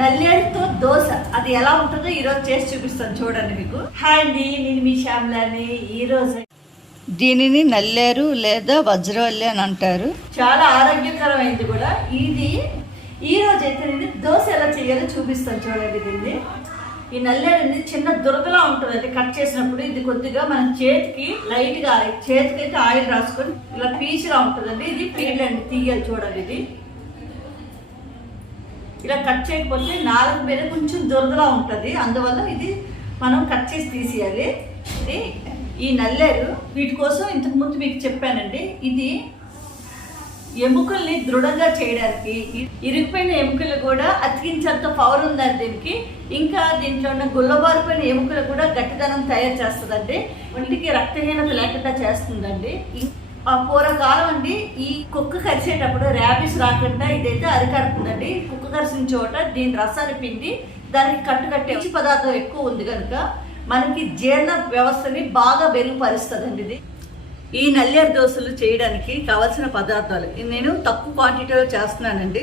నల్లేడుతో దోశ అది ఎలా ఉంటుందో ఈరోజు చేసి చూపిస్తాను చూడండి మీకు. హాయ్ అండి నేను మీ శ్యామ్లాని. ఈరోజు దీనిని నల్లేరు లేదా వజ్రవల్లి అని అంటారు. చాలా ఆరోగ్యకరమైంది కూడా. ఇది ఈ రోజు అయితే నేను దోశ ఎలా చేయాలో చూపిస్తాను చూడండి దీన్ని. ఈ నల్లేరుని చిన్న దురదలా ఉంటుంది. అది కట్ చేసినప్పుడు ఇది కొద్దిగా మన చేతికి లైట్గా చేతికి అయితే ఆయిల్ రాసుకొని ఇలా పీచులా ఉంటుందండి. ఇది పీలండి తీయాలి చూడండి ఇది. ఇలా కట్ చేయకపోతే నాలుగు మీద కొంచెం దురదలా ఉంటుంది. అందువల్ల ఇది మనం కట్ చేసి తీసేయాలి. ఇది ఈ నల్లేరు వీటి కోసం ఇంతకుముందు మీకు చెప్పానండి. ఇది ఎముకల్ని దృఢంగా చేయడానికి ఇరిగిపోయిన ఎముకలు కూడా అతికించేంత పవర్ ఉందండి దీనికి. ఇంకా దీంట్లో ఉన్న గుల్లబారిపోయిన ఎముకలు కూడా గట్టిదనం తయారు చేస్తుందండి. ఒంటికి రక్తహీనత లేకుండా చేస్తుందండి. పూర్వకాలం అండి ఈ కుక్క కరిచేటప్పుడు ర్యాబిస్ రాకుండా ఇదైతే అరికడుతుందండి. కుక్క కరిసిన చోట దీని రసాన్ని పిండి దానికి కట్టు కట్టే పదార్థం ఎక్కువ ఉంది కనుక మనకి జీర్ణ వ్యవస్థని బాగా మెరుగుపరుస్తుందండి ఇది. ఈ నల్లియర్ దోశలు చేయడానికి కావలసిన పదార్థాలు. నేను తక్కువ క్వాంటిటీలో చేస్తున్నానండి.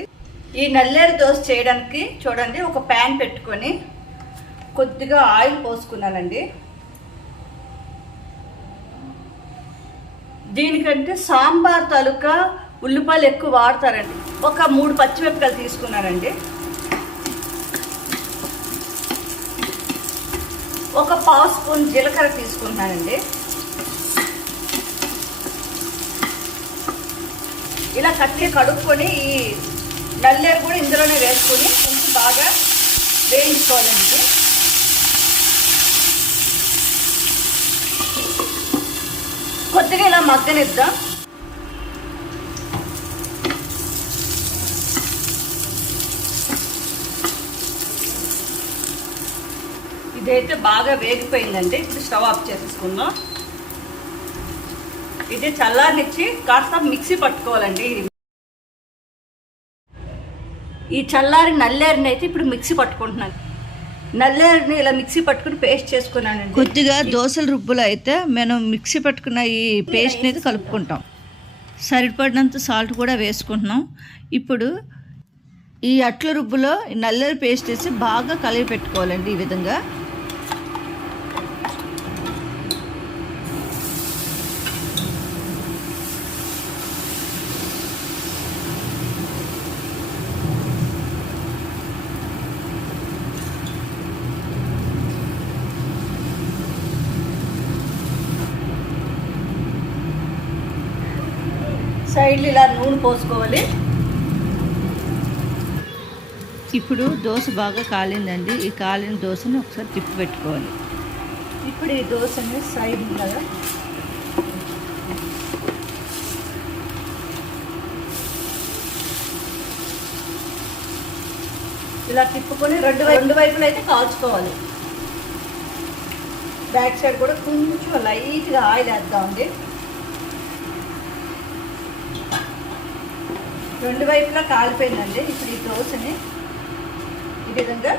ఈ నల్లేరు దోశ చేయడానికి చూడండి ఒక ప్యాన్ పెట్టుకొని కొద్దిగా ఆయిల్ పోసుకున్నానండి. దీనికంటే సాంబార్ తాలూకా ఉల్లిపాయలు ఎక్కువ వాడతారండి. ఒక మూడు పచ్చిమిరపకాయలు తీసుకున్నానండి. ఒక పావు స్పూన్ జీలకర్ర తీసుకుంటున్నానండి ఇలా కట్టి కడుక్కొని ఈ నల్లేరు కూడా ఇందులోనే వేసుకొని కొంచెం బాగా వేయించుకోవాలండి. కొద్దిగా ఇలా మగ్గనిద్దాం? ఇదైతే బాగా వేగిపోయిందండి. ఇప్పుడు స్టవ్ ఆఫ్ చేసేసుకుందాం. ఇది చల్లారనిచ్చి కాస్త మిక్సీ పట్టుకోవాలండి. ఈ చల్లారి నల్లేరుని అయితే ఇప్పుడు మిక్సీ పట్టుకుంటున్నాను. నల్లేరుని ఇలా మిక్సీ పట్టుకుని పేస్ట్ చేసుకున్నానండి. కొద్దిగా దోశల రుబ్బులు అయితే మనం మిక్సీ పట్టుకున్న ఈ పేస్ట్ అనేది కలుపుకుంటాం. సరిపడినంత సాల్ట్ కూడా వేసుకుంటున్నాం. ఇప్పుడు ఈ అట్ల రుబ్బులో నల్లేరు పేస్ట్ వేసి బాగా కలిపి పెట్టుకోవాలండి ఈ విధంగా. సైడ్లు ఇలా నూనె పోసుకోవాలి. ఇప్పుడు దోశ బాగా కాలిందండి. ఈ కాలిన దోశని ఒకసారి తిప్పి పెట్టుకోవాలి. ఇప్పుడు ఈ దోశని సైడ్ కదా ఇలా తిప్పుకొని రెండు రెండు వైపులు అయితే కాల్చుకోవాలి. బ్యాక్ సైడ్ కూడా కొంచెం లైట్గా ఆయిల్ వేద్దామండి. రెండు వైపులా కాలిపోయిందండి. ఇప్పుడు ఈ దోశని ఈ విధంగా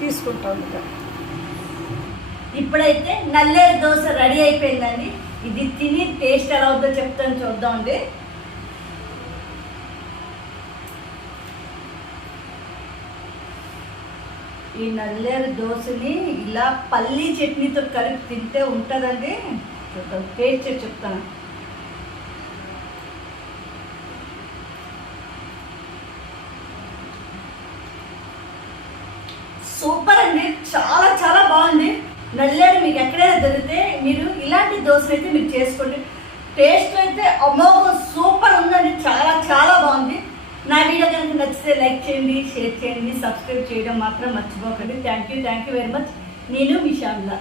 తీసుకుంటాం ఇప్పుడైతే నల్లేరు దోశ రెడీ అయిపోయిందండి. ఇది తిని టేస్ట్ ఎలా అవుతుందో చెప్తాను చూద్దామండి ఈ నల్లేరు దోశని ఇలా పల్లీ చట్నీతో కలిపి తింటే ఉంటుందండి. టేస్ట్ చెప్తాను. సూపర్ అండి. చాలా చాలా బాగుంది. నల్లేరు మీకు ఎక్కడైనా దొరికితే మీరు ఇలాంటి దోశలు అయితే మీరు చేసుకోండి. టేస్ట్ అయితే అమోఘ సూపర్ ఉందండి. చాలా చాలా బాగుంది. నా వీడియో కనుక నచ్చితే లైక్ చేయండి షేర్ చేయండి సబ్స్క్రైబ్ చేయడం మాత్రం మర్చిపోకండి. Thank you thank you very much నేను మీ శ్యామ్లా.